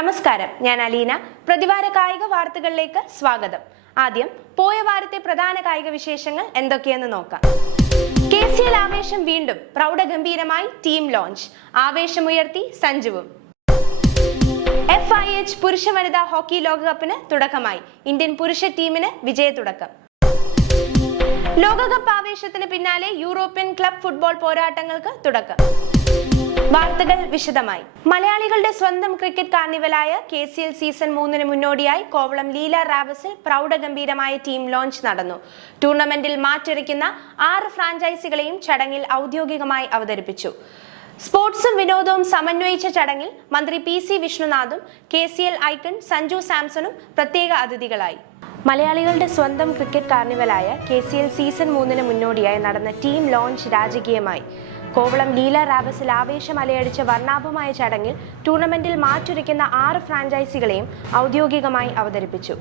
നമസ്കാരം, ഞാൻ അലീന. പ്രതിവാര കായിക വാർത്തകളിലേക്ക് സ്വാഗതം. ആദ്യം പോയ വാരത്തെ പ്രധാന കായിക വിശേഷങ്ങൾ എന്തൊക്കെയെന്ന് നോക്കാം. KCL ആവേശം വീണ്ടും. പ്രൗഢഗംഭീരമായി ടീം ലോഞ്ച്. ആവേശമുയർത്തി സഞ്ജുവും. FIH പുരുഷ വനിതാ ഹോക്കി ലോകകപ്പിന് തുടക്കമായി. ഇന്ത്യൻ പുരുഷ ടീമിന് വിജയത്തുടക്കം. ലോകകപ്പ് ആവേശത്തിന് പിന്നാലെ യൂറോപ്യൻ ക്ലബ് ഫുട്ബോൾ പോരാട്ടങ്ങൾക്ക് തുടക്കം. വാർത്തകൾ വിശദമായി. മലയാളികളുടെ സ്വന്തം ക്രിക്കറ്റ് കാർണിവലായ KCL സീസൺ 3 മുന്നോടിയായി കോവളം ലീല റാവസിൽ പ്രൗഢഗംഭീരമായ ടീം ലോഞ്ച് നടന്നു. ടൂർണമെന്റിൽ മാറ്റുരയ്ക്കുന്ന 6 ഫ്രാഞ്ചൈസികളെയും ചടങ്ങിൽ ഔദ്യോഗികമായി അവതരിപ്പിച്ചു. സ്പോർട്സും വിനോദവും സമന്വയിച്ച ചടങ്ങിൽ മന്ത്രി PC വിഷ്ണുനാഥും KCL ഐക്കൺ സഞ്ജു സാംസണും പ്രത്യേക അതിഥികളായി. മലയാളികളുടെ സ്വന്തം ക്രിക്കറ്റ് കാർണിവലായ KCL സീസൺ 3 മുന്നോടിയായി നടന്ന ടീം ലോഞ്ച് രാജകീയമായി. കോവളം ലീല റാവസിൽ ആവേശം അലയടിച്ച വർണ്ണാഭമായ ചടങ്ങിൽ ടൂർണമെന്റിൽ മാറ്റുരയ്ക്കുന്ന 6 ഫ്രാഞ്ചൈസികളെയും ഔദ്യോഗികമായി അവതരിപ്പിച്ചു.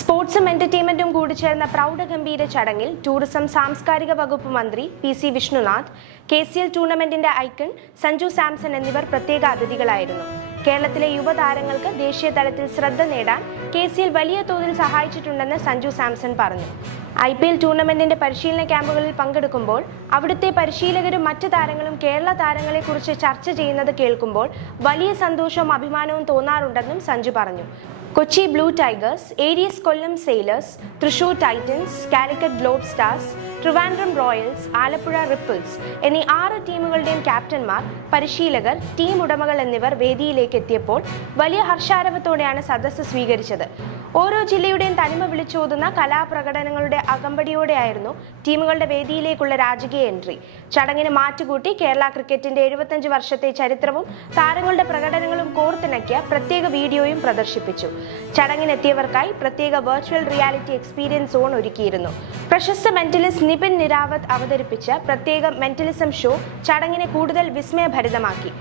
സ്പോർട്സും എന്റർടൈൻമെന്റും കൂടിച്ചേർന്ന പ്രൗഢഗംഭീര ചടങ്ങിൽ ടൂറിസം സാംസ്കാരിക വകുപ്പ് മന്ത്രി PC വിഷ്ണുനാഥ്, KCL ടൂർണമെന്റിന്റെ ഐക്കൺ സഞ്ജു സാംസൺ എന്നിവർ പ്രത്യേക അതിഥികളായിരുന്നു. കേരളത്തിലെ യുവതാരങ്ങൾക്ക് ദേശീയ തലത്തിൽ ശ്രദ്ധ നേടാൻ KCL വലിയ തോതിൽ സഹായിച്ചിട്ടുണ്ടെന്ന് സഞ്ജു സാംസൺ പറഞ്ഞു. IPL ടൂർണമെന്റിന്റെ പരിശീലന ക്യാമ്പുകളിൽ പങ്കെടുക്കുമ്പോൾ അവിടുത്തെ പരിശീലകരും മറ്റ് താരങ്ങളും കേരള താരങ്ങളെ കുറിച്ച് ചർച്ച ചെയ്യുന്നത് കേൾക്കുമ്പോൾ വലിയ സന്തോഷവും അഭിമാനവും തോന്നാറുണ്ടെന്നും സഞ്ജു പറഞ്ഞു. Kochi blue tigers, ADS Kollam sailors, Thrissur titans, Calicut globe stars, Trivandrum royals, Alappuzha ripples എന്നീ 6 ടീമുകളുടെയും ക്യാപ്റ്റന്മാർ, പരിശീലകർ, ടീം ഉടമകൾ എന്നിവർ വേദിയിലേക്ക് എത്തിയപ്പോൾ വലിയ ഹർഷാരവത്തോടെയാണ് സദസ്സ് സ്വീകരിച്ചത്. ഓരോ ജില്ലയുടെയും തനിമ വിളിച്ചോതുന്ന കലാപ്രകടനങ്ങളുടെ അകമ്പടിയോടെയായിരുന്നു ടീമുകളുടെ വേദിയിലേക്കുള്ള രാജകീയ എൻട്രി. ചടങ്ങിന് മാറ്റുകൂട്ടി കേരള ക്രിക്കറ്റിന്റെ 75 വർഷത്തെ ചരിത്രവും താരങ്ങളുടെ പ്രകടനങ്ങളും കോർത്തിണക്കിയ പ്രത്യേക വീഡിയോയും പ്രദർശിപ്പിച്ചു. ചടങ്ങിനെത്തിയവർക്കായി പ്രത്യേക വെർച്വൽ റിയാലിറ്റി എക്സ്പീരിയൻസ് സോൺ ഒരുക്കിയിരുന്നു. പ്രശസ്ത മെന്റലിസ്റ്റ് നിപിൻ നിരാവത്ത് അവതരിപ്പിച്ച പ്രത്യേക മെന്റലിസം ഷോ ചടങ്ങിനെ കൂടുതൽ വിസ്മയഭരിതമാക്കി.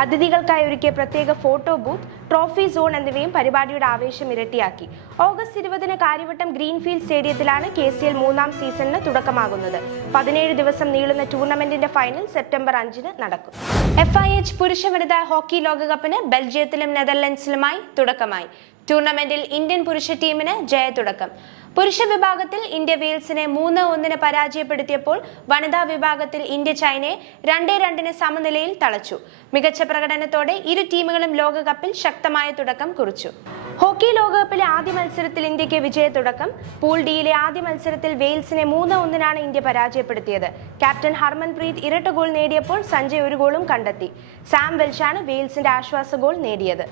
അതിഥികൾക്കായി ഒരുക്കിയ പ്രത്യേക ഫോട്ടോ ബൂത്ത്, ട്രോഫി സോൺ എന്നിവയും പരിപാടിയുടെ ആവേശം ഇരട്ടിയാക്കി. ഓഗസ്റ്റ് 20 കാര്യവട്ടം ഗ്രീൻഫീൽഡ് സ്റ്റേഡിയത്തിലാണ് KCL 3ാം സീസണിന് തുടക്കമാകുന്നത്. 17 ദിവസം നീളുന്ന ടൂർണമെന്റിന്റെ ഫൈനൽ സെപ്റ്റംബർ 5 നടക്കും. FIH പുരുഷ വനിതാ ഹോക്കി ലോകകപ്പിന് ബെൽജിയത്തിലും നെതർലൻഡ്സിലുമായി തുടക്കമായി. ടൂർണമെന്റിൽ ഇന്ത്യൻ പുരുഷ ടീമിന് ജയത്തുടക്കം. പുരുഷ വിഭാഗത്തിൽ ഇന്ത്യ വെയിൽസിനെ 3-1 പരാജയപ്പെടുത്തിയപ്പോൾ വനിതാ വിഭാഗത്തിൽ ഇന്ത്യ ചൈനയെ 2-2 സമനിലയിൽ തളച്ചു. മികച്ച പ്രകടനത്തോടെ ഇരു ടീമുകളും ലോകകപ്പിൽ ശക്തമായ തുടക്കം കുറിച്ചു. ഹോക്കി ലോകകപ്പിലെ ആദ്യ മത്സരത്തിൽ ഇന്ത്യക്ക് വിജയത്തുടക്കം. പൂൾ ഡിയിലെ ആദ്യ മത്സരത്തിൽ വെയിൽസിനെ 3-1 ഇന്ത്യ പരാജയപ്പെടുത്തിയത്. ക്യാപ്റ്റൻ ഹർമൻപ്രീത് ഇരട്ട ഗോൾ നേടിയപ്പോൾ സഞ്ജയ് ഒരു ഗോളും കണ്ടെത്തി. സാം വെൽഷാണ് വെയിൽസിന്റെ ആശ്വാസ ഗോൾ നേടിയത്.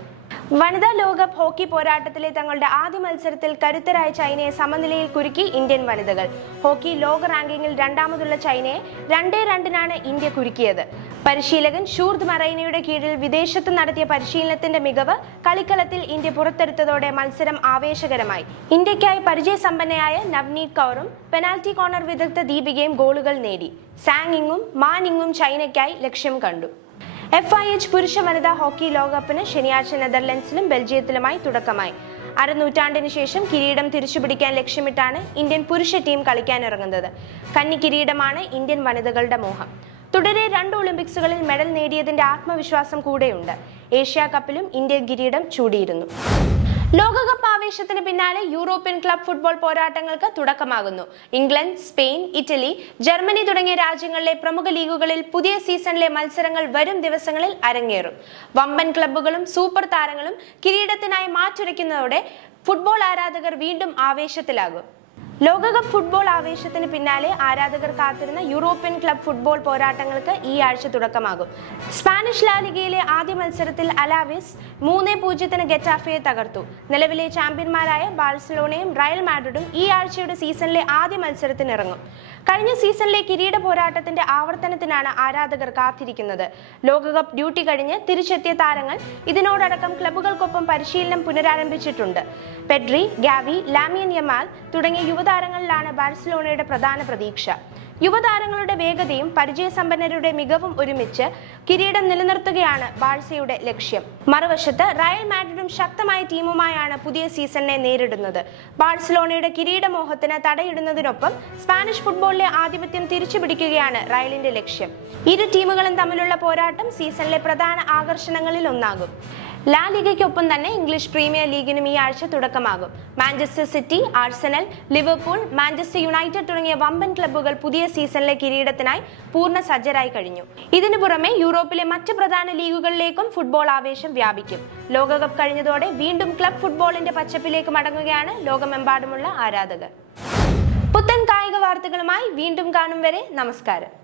വനിതാ ലോകകപ്പ് ഹോക്കി പോരാട്ടത്തിലെ തങ്ങളുടെ ആദ്യ മത്സരത്തിൽ കരുത്തരായ ചൈനയെ സമനിലയിൽ കുരുക്കി ഇന്ത്യൻ വനിതകൾ. ഹോക്കി ലോക റാങ്കിങ്ങിൽ 2ാമതുള്ള ചൈനയെ 2-2 ഇന്ത്യ കുരുക്കിയത്. പരിശീലകൻ ഷൂർദ് മറൈനയുടെ കീഴിൽ വിദേശത്ത് നടത്തിയ പരിശീലനത്തിന്റെ മികവ് കളിക്കളത്തിൽ ഇന്ത്യ പുറത്തെടുത്തതോടെ മത്സരം ആവേശകരമായി. ഇന്ത്യക്കായി പരിചയസമ്പന്നയായ നവ്നീത് കൗറും പെനാൽറ്റി കോർണർ വിദഗ്ധ ദീപികയും ഗോളുകൾ നേടി. സാങ് ഇങ്ങും മാൻ ഇങ്ങും ചൈനയ്ക്കായി ലക്ഷ്യം കണ്ടു. FIH പുരുഷ വനിതാ ഹോക്കി ലോകകപ്പിന് ശനിയാഴ്ച നെതർലൻഡ്സിലും ബെൽജിയത്തിലുമായി തുടക്കമായി. അരനൂറ്റാണ്ടിന് ശേഷം കിരീടം തിരിച്ചുപിടിക്കാൻ ലക്ഷ്യമിട്ടാണ് ഇന്ത്യൻ പുരുഷ ടീം കളിക്കാനിറങ്ങുന്നത്. കന്നി കിരീടമാണ് ഇന്ത്യൻ വനിതകളുടെ മോഹം. തുടരെ 2 ഒളിമ്പിക്സുകളിൽ മെഡൽ നേടിയതിന്റെ ആത്മവിശ്വാസം കൂടെയുണ്ട്. ഏഷ്യാ കപ്പിലും ഇന്ത്യ കിരീടം ചൂടിയിരുന്നു. ലോകകപ്പ് ആവേശത്തിന് പിന്നാലെ യൂറോപ്യൻ ക്ലബ് ഫുട്ബോൾ പോരാട്ടങ്ങൾക്ക് തുടക്കമാകുന്നു. ഇംഗ്ലണ്ട്, സ്പെയിൻ, ഇറ്റലി, ജർമ്മനി തുടങ്ങിയ രാജ്യങ്ങളിലെ പ്രമുഖ ലീഗുകളിൽ പുതിയ സീസണിലെ മത്സരങ്ങൾ വരും ദിവസങ്ങളിൽ അരങ്ങേറും. വമ്പൻ ക്ലബ്ബുകളും സൂപ്പർ താരങ്ങളും കിരീടത്തിനായി മാറ്റുരയ്ക്കുന്നതോടെ ഫുട്ബോൾ ആരാധകർ വീണ്ടും ആവേശത്തിലാകും. ലോകകപ്പ് ഫുട്ബോൾ ആവേശത്തിന് പിന്നാലെ ആരാധകർ കാത്തിരുന്ന യൂറോപ്യൻ ക്ലബ് ഫുട്ബോൾ പോരാട്ടങ്ങൾക്ക് ഈ ആഴ്ച തുടക്കമാകും. സ്പാനിഷ് ലാലിഗയിലെ ആദ്യ മത്സരത്തിൽ അലാവിസ് 3-0 ഗെറ്റാഫയെ തകർത്തു. നിലവിലെ ചാമ്പ്യന്മാരായ ബാഴ്സലോണയും റയൽ മാഡ്രിഡും ഈ ആഴ്ചയുടെ സീസണിലെ ആദ്യ മത്സരത്തിനിറങ്ങും. കഴിഞ്ഞ സീസണിലെ കിരീട പോരാട്ടത്തിന്റെ ആവർത്തനത്തിനാണ് ആരാധകർ കാത്തിരിക്കുന്നത്. ലോകകപ്പ് ഡ്യൂട്ടി കഴിഞ്ഞ് തിരിച്ചെത്തിയ താരങ്ങൾ ഇതിനോടകം ക്ലബ്ബുകൾക്കൊപ്പം പരിശീലനം പുനരാരംഭിച്ചിട്ടുണ്ട്. പെഡ്രി, ഗാവി, ലാമിയൻ യമാൽ തുടങ്ങിയ യുവതാരങ്ങളിലാണ് ബാഴ്സലോണയുടെ പ്രധാന പ്രതീക്ഷ. യുവതാരങ്ങളുടെ വേഗതയും പരിചയസമ്പന്നരുടെ മികവും ഒരുമിച്ച് കിരീടം നിലനിർത്തുകയാണ് ബാഴ്സയുടെ ലക്ഷ്യം. മറുവശത്ത് റയൽ മാഡ്രിഡും ശക്തമായ ടീമുമായാണ് പുതിയ സീസണിനെ നേരിടുന്നത്. ബാഴ്സലോണയുടെ കിരീടമോഹത്തിന് തടയിടുന്നതിനൊപ്പം സ്പാനിഷ് ഫുട്ബോളിലെ ആധിപത്യം തിരിച്ചുപിടിക്കുകയാണ് റയലിന്റെ ലക്ഷ്യം. ഇരു ടീമുകളും തമ്മിലുള്ള പോരാട്ടം സീസണിലെ പ്രധാന ആകർഷണങ്ങളിൽ ഒന്നാകും. ലാ ലീഗയ്ക്കൊപ്പം തന്നെ ഇംഗ്ലീഷ് പ്രീമിയർ ലീഗിനും ഈ ആഴ്ച തുടക്കമാകും. Manchester city, Arsenal, Liverpool, Manchester United തുടങ്ങിയ വമ്പൻ ക്ലബ്ബുകൾ പുതിയ സീസണിലെ കിരീടത്തിനായി പൂർണ്ണ സജ്ജരായി കഴിഞ്ഞു. ഇതിനു പുറമെ യൂറോപ്പിലെ മറ്റ് പ്രധാന ലീഗുകളിലേക്കും ഫുട്ബോൾ ആവേശം വ്യാപിക്കും. ലോകകപ്പ് കഴിഞ്ഞതോടെ വീണ്ടും ക്ലബ് ഫുട്ബോളിന്റെ പച്ചപ്പിലേക്ക് മടങ്ങുകയാണ് ലോകമെമ്പാടുമുള്ള ആരാധകർ. പുത്തൻ കായിക വാർത്തകളുമായി വീണ്ടും കാണും വരെ നമസ്കാരം.